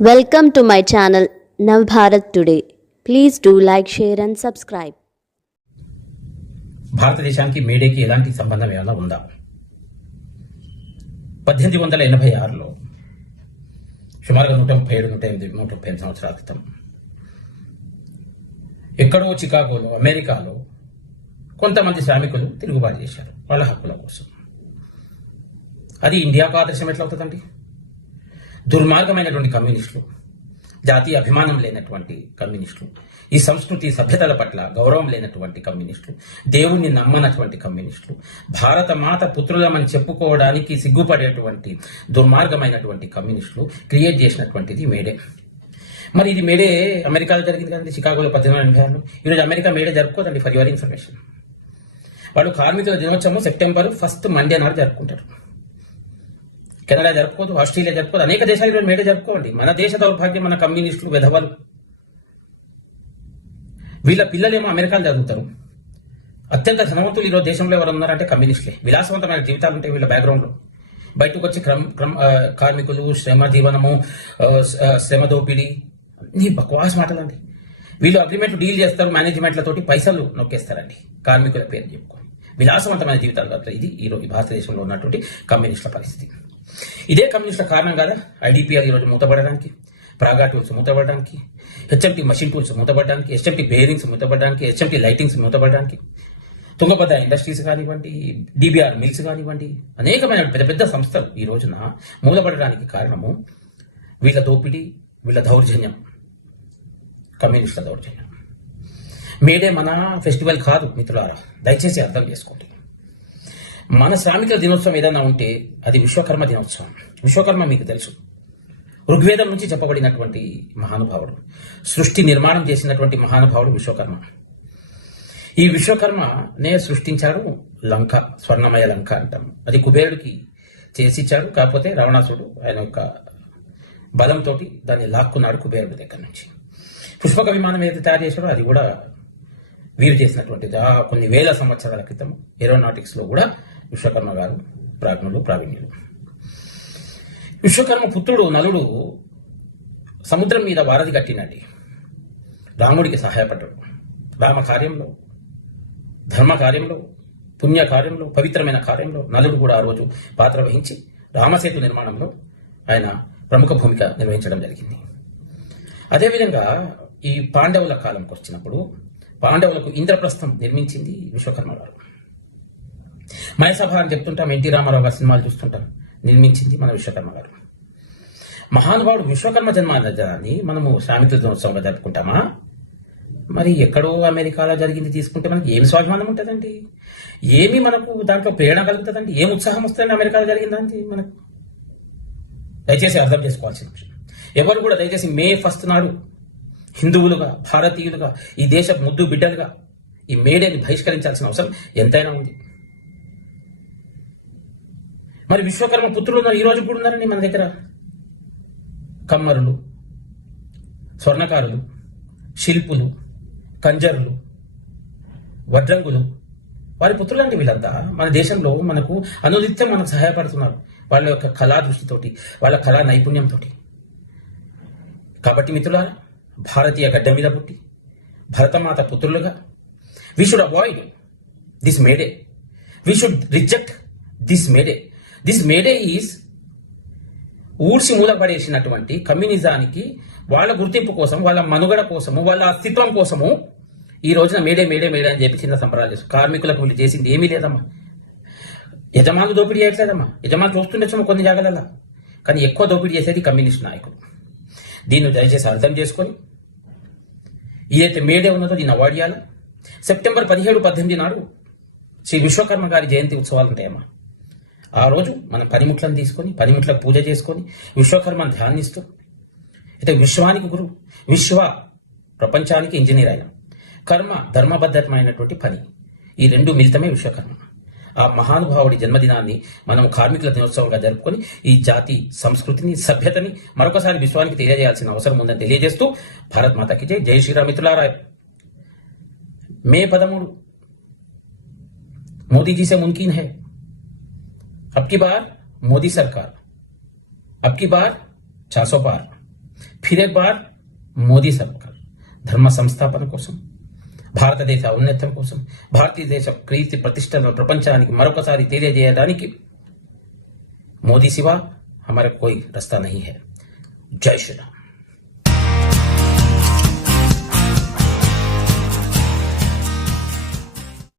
Welcome to my channel Navabharat today please do like share and subscribe భారతదేశానికి మేడేకి ఎలాంటి సంబంధం ఏమైనా ఉందా? పద్దెనిమిది వందల ఎనభై ఆరులో సుమారుగా నూట ముప్పై ఏడు నూట ఎనిమిది నూట ముప్పై ఎనిమిది సంవత్సరాల క్రితం ఎక్కడో చికాగోలో అమెరికాలో కొంతమంది శ్రామికులు తిరుగుబాటు చేశారు వాళ్ళ హక్కుల కోసం. అది ఇండియాకు ఆదర్శం ఎట్లా అవుతుందండి? దుర్మార్గమైనటువంటి కమ్యూనిస్టులు జాతీయ అభిమానం లేనటువంటి కమ్యూనిస్టులు ఈ సంస్కృతి సభ్యతల పట్ల గౌరవం లేనటువంటి కమ్యూనిస్టులు దేవుణ్ణి నమ్మనటువంటి కమ్యూనిస్టులు భారత మాత పుత్రులమని చెప్పుకోవడానికి సిగ్గుపడేటువంటి దుర్మార్గమైనటువంటి కమ్యూనిస్టులు క్రియేట్ చేసినటువంటిది మేడే. మరి ఇది మేడే అమెరికాలో జరిగింది కదండి చికాగోలో పద్దెనిమిది ఎనభై ఆరులో. ఈరోజు అమెరికా మేడే జరుపుకోదండి ఫర్ యువర్ ఇన్ఫర్మేషన్. వాళ్ళు కార్మికుల దినోత్సవం సెప్టెంబర్ ఫస్ట్ మండే నాడు జరుపుకుంటారు. కెనడా జరుపుకోదు ఆస్ట్రేలియా జరుపుకోదు అనేక దేశాలు మేడే జరుపుకోండి మన దేశ దౌర్భాగ్యం మన కమ్యూనిస్టులు విధవలు. వీళ్ళ పిల్లలేమో అమెరికాలో చదువుతారు. అత్యంత ధనవంతులు ఈరోజు దేశంలో ఎవరు ఉన్నారంటే కమ్యూనిస్టులే. విలాసవంతమైన జీవితాలు ఉంటాయి వీళ్ళ బ్యాక్గ్రౌండ్లో. బయటకు వచ్చి క్రమ క్రమ కార్మికులు శ్రమ జీవనము శ్రమ దోపిడీ అన్ని బక్వాస్ మాటలండి. వీళ్ళు అగ్రిమెంట్ డీల్ చేస్తారు మేనేజ్మెంట్లతోటి పైసలు నొక్కేస్తారండి. కార్మికుల పేరు చెప్పుకొని విలాసవంతమైన జీవితాలు ఇది ఈ రోజు భారతదేశంలో ఉన్నటువంటి కమ్యూనిస్టుల పరిస్థితి. ఇదే కమ్యూనిస్టుల కారణం కదా? ఐడిపిఆర్ ఈరోజు మూతపడడానికి ప్రాగా టూల్స్ మూతపడడానికి హెచ్ఎంటి మషిన్ టూల్స్ మూతపడడానికి హెచ్ఎంటి బేరింగ్స్ మూతపడడానికి హెచ్ఎంటి లైటింగ్స్ మూతపడడానికి తుంగభద్ర ఇండస్ట్రీస్ కానివ్వండి డిబిఆర్ మిల్స్ కానివ్వండి అనేకమైన పెద్ద పెద్ద సంస్థలు ఈ రోజున మూలపడడానికి కారణము వీళ్ళ దోపిడీ వీళ్ళ దౌర్జన్యం కమ్యూనిస్టుల దౌర్జన్యం. మేడే మన ఫెస్టివల్ కాదు మిత్రులారా దయచేసి అర్థం చేసుకోండి. మన శ్రామికుల దినోత్సవం ఏదైనా ఉంటే అది విశ్వకర్మ దినోత్సవం. విశ్వకర్మ మీకు తెలుసు. ఋగ్వేదం నుంచి చెప్పబడినటువంటి మహానుభావుడు సృష్టి నిర్మాణం చేసినటువంటి మహానుభావుడు విశ్వకర్మ. ఈ విశ్వకర్మనే సృష్టించాడు లంక స్వర్ణమయ లంక అంటాము అది కుబేరుడికి చేసిచ్చాడు కాకపోతే రావణాసుడు ఆయన యొక్క బలంతో దాన్ని లాక్కున్నాడు కుబేరుడి దగ్గర నుంచి. పుష్పక విమానం ఏదైతే తయారు చేశాడో అది కూడా వీరు చేసినటువంటిది. కొన్ని వేల సంవత్సరాల క్రితం ఏరోనాటిక్స్లో కూడా విశ్వకర్మ గారు ప్రాజ్ఞులు ప్రావీణ్యులు. విశ్వకర్మ పుత్రుడు నలుడు సముద్రం మీద వారధి కట్టినండి రాముడికి సహాయపడ్డాడు. రామ కార్యంలో ధర్మ కార్యంలో పుణ్య కార్యంలో పవిత్రమైన కార్యంలో నలుడు కూడా ఆ రోజు పాత్ర వహించి రామసేతు నిర్మాణంలో ఆయన ప్రముఖ భూమిక నిర్వహించడం జరిగింది. అదేవిధంగా ఈ పాండవుల కాలంకి వచ్చినప్పుడు పాండవులకు ఇంద్రప్రస్థం నిర్మించింది విశ్వకర్మ గారు. మయసభ అని చెప్తుంటాం ఎన్టీ రామారావు గారి సినిమాలు చూస్తుంటాం. నిర్మించింది మన విశ్వకర్మ గారు. మహానుభావుడు విశ్వకర్మ జన్మదినాన్ని మనము శ్రామికుల దినోత్సవంగా జరుపుకుంటామా? మరి ఎక్కడో అమెరికాలో జరిగింది తీసుకుంటే మనకి ఏమి స్వాభిమానం ఉంటుందండి? ఏమి మనకు దాంట్లో ప్రేరణ కలుగుతుందండి? ఏం ఉత్సాహం వస్తుందండి అమెరికాలో జరిగిందండి మనకు? దయచేసి అర్థం చేసుకోవాల్సిన విషయం. ఎవరు కూడా దయచేసి మే ఫస్ట్ నాడు హిందువులుగా భారతీయులుగా ఈ దేశ ముద్దు బిడ్డలుగా ఈ మేడేని బహిష్కరించాల్సిన అవసరం ఎంతైనా ఉంది. మరి విశ్వకర్మ పుత్రులు ఉన్నారు. ఈ రోజు కూడా ఉన్నారండి మన దగ్గర. కమ్మరులు స్వర్ణకారులు శిల్పులు కంజరులు వడ్రంగులు. వారి పుత్రులండి వీళ్ళంతా. మన దేశంలో మనకు అనునిత్యం మనకు సహాయపడుతున్నారు. వాళ్ళ యొక్క కళా దృష్టితోటి వాళ్ళ కళా నైపుణ్యంతో కాబట్టి మిత్రులారా భారతీయ గడ్డ మీద పుట్టి Bharatmata పుత్రులుగా we should avoid this May Day we should reject this May Day this May Day is ఊడ్చి మూలపడేసినటువంటి కమ్యూనిజానికి వాళ్ళ గుర్తింపు కోసం వాళ్ళ మనుగడ కోసము వాళ్ళ అస్తిత్వం కోసము ఈ రోజున మేడే మేడే మేడే అని చెప్పి చిన్న సంబరాలు చేస్తారు కార్మికులకు వీళ్ళు చేసింది ఏమీ లేదమ్మా. యజమానులు దోపిడీ చేయట్లేదమ్మా. యజమానులు చూస్తుండొచ్చు కొన్ని జాగాలలో. కానీ ఎక్కువ దోపిడీ చేసేది కమ్యూనిస్ట్ నాయకులు. దీన్ని దయచేసి అర్థం చేసుకొని ఏదైతే మేడే ఉన్నదో దీన్ని అవాయిడ్ చేయాలి? సెప్టెంబర్ పదిహేడు పద్దెనిమిది నాడు శ్రీ విశ్వకర్మ గారి జయంతి ఉత్సవాలు ఉంటాయమ్మా. ఆ రోజు మన పనిముట్లను తీసుకొని పనిముట్లకు పూజ చేసుకొని విశ్వకర్మ ధ్యానిస్తూ అయితే విశ్వానికి గురువు విశ్వ ప్రపంచానికి ఇంజనీర్ అయిన కర్మ ధర్మబద్ధమైనటువంటి పని. ఈ రెండు మిలితమే విశ్వకర్మ. ఆ మహానుభావుడి జన్మదినాన్ని మనం కార్మికుల దినోత్సవంగా జరుపుకొని ఈ జాతి సంస్కృతిని సభ్యతని మరొకసారి విశ్వానికి తెలియజేయాల్సిన అవసరం ఉందని తెలియజేస్తూ భారత్ మాతకి జై. జై శ్రీరామ్ మే పదమూడు మోదీజీ సే ముంకిన్ హై. अब की बार मोदी सरकार अब की बार 400 पार ఫిర్ ఎక్ బార్ మోదీ సర్కార్ ధర్మ సంస్థాపన కోసం భారతదేశ ఔన్నత్యం కోసం భారతీయ దేశ కీర్తి ప్రతిష్టలను ప్రపంచానికి మరొకసారి తెలియజేయడానికి మోదీ సివా हमारा कोई रास्ता नहीं है जय श्री राम